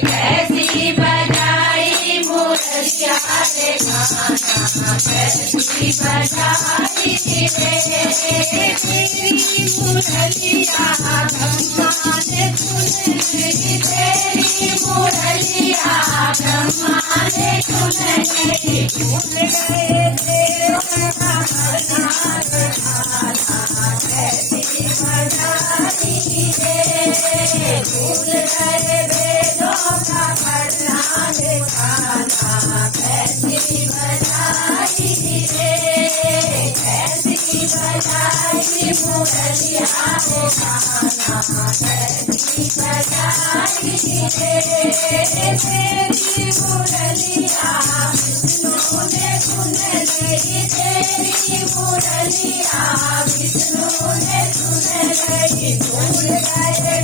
कैसी बजाई मुरलिया रे गाना, कैसी बजाई रे तेरी मुरलिया ब्रह्मा ने सुन ली, तेरी मुरलिया ब्रह्मा ने सुन ली। भूल गए देव का प्रणाम खाना, कैसी बजाई रे भूल गए वेदों का प्रणाम खाना, कैसी बजाई रे कैसी बजाई मुरलिया रे गाना, कैसी बजाई रे तेरी मुरलिया विष्णु ने सुन ली, तेरी मुरलिया विष्णु ने सुन ली। भूल गए